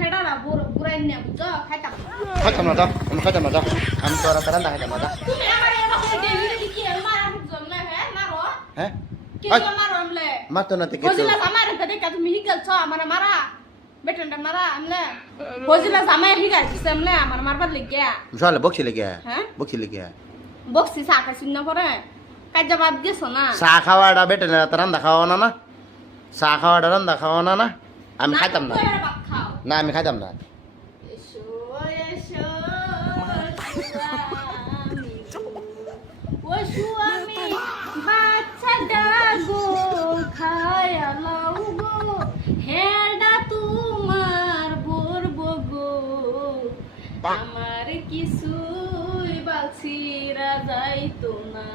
হেডা না বুড়াই না বুঝছো খাইতাম খাইতাম না দাও আমি খাইতাম না দাও আমি তো রাতে রান্না খাইতাম না দাও তুমি আমার এরকম ডেলি কি মারা জমলে হে মারো হ্যাঁ কি মারো আমলে মারতো না থেকে ফজিলা আমার দেখে তুমি হিগালছ আমার মারা বেটনটা মারা আমলে ফজিলা জামাই হিগালছে আমলে আমার মারবার লাগিয়া চলে বকছিলে কে হ্যাঁ বকছিলে কে বক্সি চা খাইছিস না পরে কাজা বাদ গেছো না চা খাওয়াটা বেটে না রান্না খাওয়া না চা খাওয়াটা রান্না খাওয়া না আমি খাইতাম না না আমি খাইতাম না এসো এসো ও সুয়ামী বাচ্চা ডাগো খায়া লাও গো হেডা তোমার বলবো গো আমার কিছুই বালছিরা যাইতো না